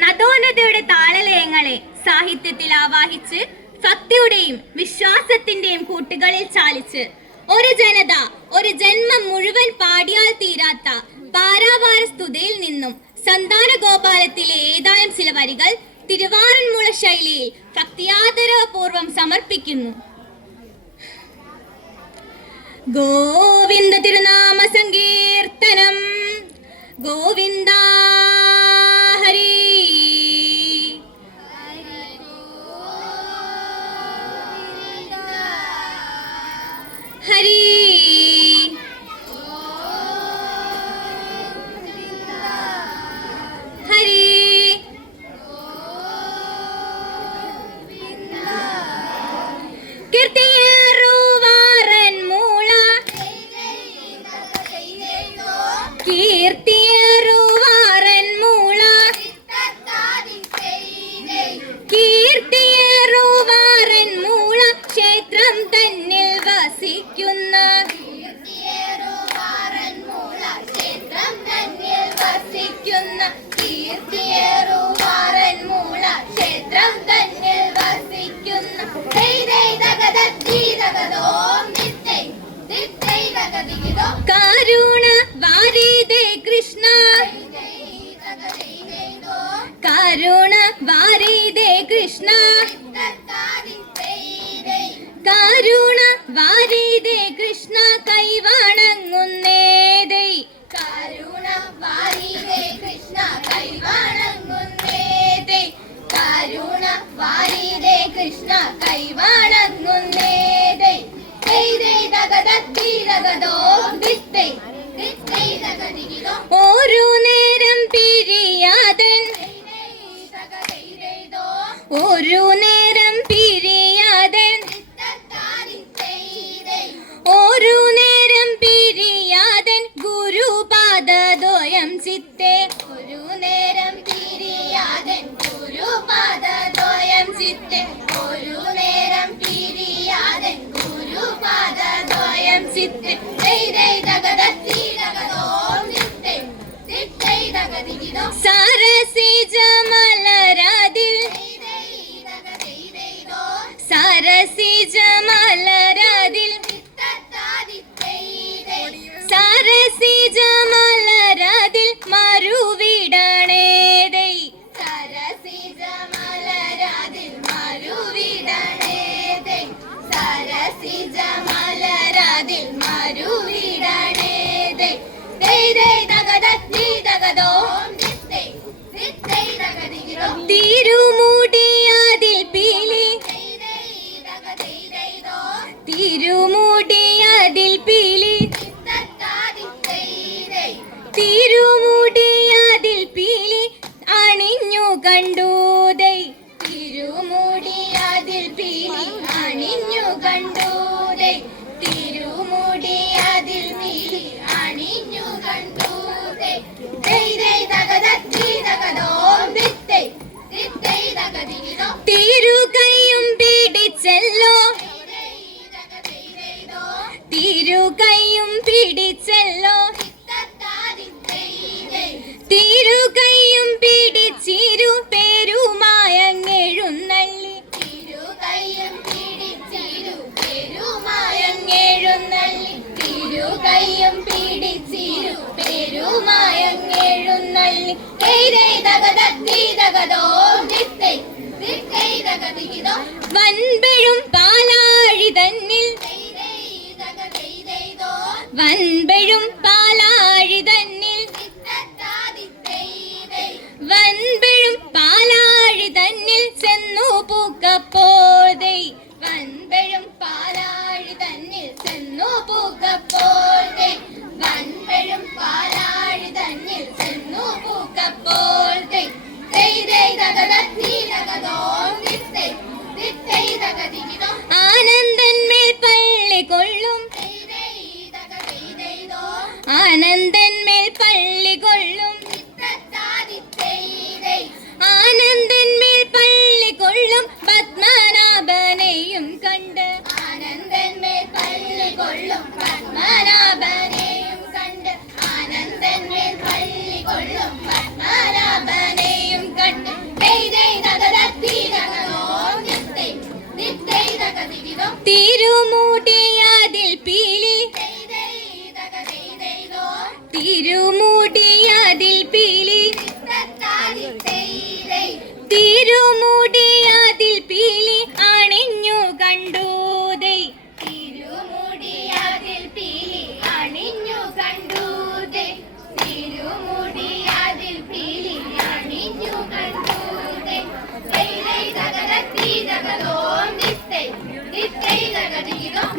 നദോന്നതയുടെ താളലയങ്ങളെ സാഹിത്യത്തിൽ ആവാഹിച്ച് ഭക്തിയുടെയും വിശ്വാസത്തിന്റെയും കൂട്ടുകളിൽ ചാലിച്ച് ഒരു ജനത ഒരു ജന്മം മുഴുവൻ പാടിയാൽ തീരാത്ത പാരാവാര സ്തുതിയിൽ നിന്നും സന്താന ഗോപാലത്തിലെ ഏതാനും ചില വരികൾ തിരുവാറന്മുള ശൈലിയിൽ ഭക്തിയാദരപൂർവം സമർപ്പിക്കുന്നു. ഗോവിന്ദ തിരുനാമ സങ്കീർത്തനം. ഗോവിന്ദ ഹരി ഹരി ഹരി. കീർത്തിയേറുവാറൻ മൂള കീർത്തിയേറുവാറൻ മൂള കീർത്തിയേറുവാറൻ മൂള ക്ഷേത്രം തന്നിൽ വസിക്കുന്ന കീർത്തിയേറുവാറൻ മൂള ക്ഷേത്രം തന്നിൽ വസിക്കുന്ന കാരുണ വാരിദേ കൃഷ്ണ കാരുണ വാരിദേ കൃഷ്ണ കാരുണ വാരിദേ കൃഷ്ണ കൈവണങ്ങുന്നേതൈ കാരുണ വാരിദേ കൃഷ്ണ കൈവണങ്ങുന്നേതൈ കാരുണ വാരിദേ കൃഷ്ണ കൈവണങ്ങുന്നേതൈ ഒരു നേരം പിരിയാതെ ഒരു നേരം പിരിയാതെ ഒരു നേരം പിരിയാതെ ഗുരുപാദദ്വയം ചിത്തേ ഒരു നേരം പിരിയാതെ ഗുരുപാദദ്വയം ചിത്തേ ഒരു നേരം പിരിയാതെ ഗുരുപാദദ്വയം ചിത്തേ സരസിജ മലരതിൽ സരസിജ മലരതിൽ സരസിജ മലരതിൽ മറുവിടണേതൈ സരസിജ മലരതിൽ മറുവിടണേതൈ സരസിജ മലരതിൽ മറുവിടണേതൈ തിരുമുടിയാതിൽ പീലി തിരുമുടിയാതിൽ പീലി തിരുമുടിയാതിൽ പീലി അണിഞ്ഞു കണ്ടൂതൈ തിരുമുടിയാതിൽ പീലി അണിഞ്ഞു കണ്ടൂതൈ തിരുമുടിയാതിൽ പീലി അണിഞ്ഞു കണ്ടൂതൈ തിരുകൈയും പിടിച്ചല്ലോ തിരുകൈയും പിടിച്ചല്ലോ തിരുകൈയും പിടിച്ചിരു പേരു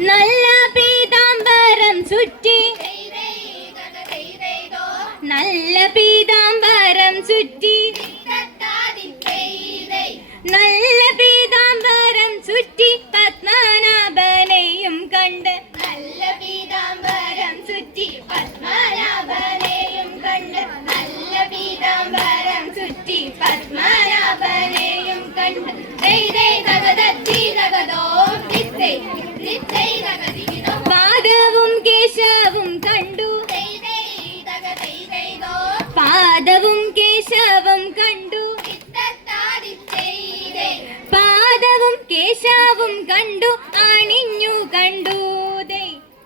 നല്ല പീതാംബരം ചുറ്റി നല്ല പീതാംബരം ചുറ്റി നല്ല പീതാംബരം ചുറ്റി പത്മനാഭനെയും കണ്ട് നല്ല പീതാംബരം ചുറ്റി പത്മനാഭനെയും കണ്ട് നല്ല പീതാംബരം ചുറ്റി പത്മനാഭനെയും കണ്ട് പാദവും കേശവും കണ്ടു പാദവും കേശവും കണ്ടു പാദവും കേശവും കണ്ടു അണിഞ്ഞു കണ്ടു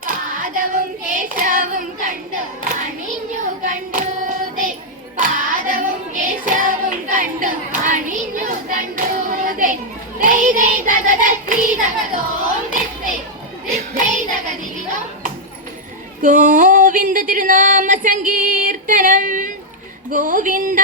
പാദവും കേശവും കണ്ടു അണിഞ്ഞു കണ്ടു പാദവും കേശവും കണ്ടു അണിഞ്ഞു കണ്ടു ഗോവിന്ദ തിരുനാമ സങ്കീർത്തനം ഗോവിന്ദ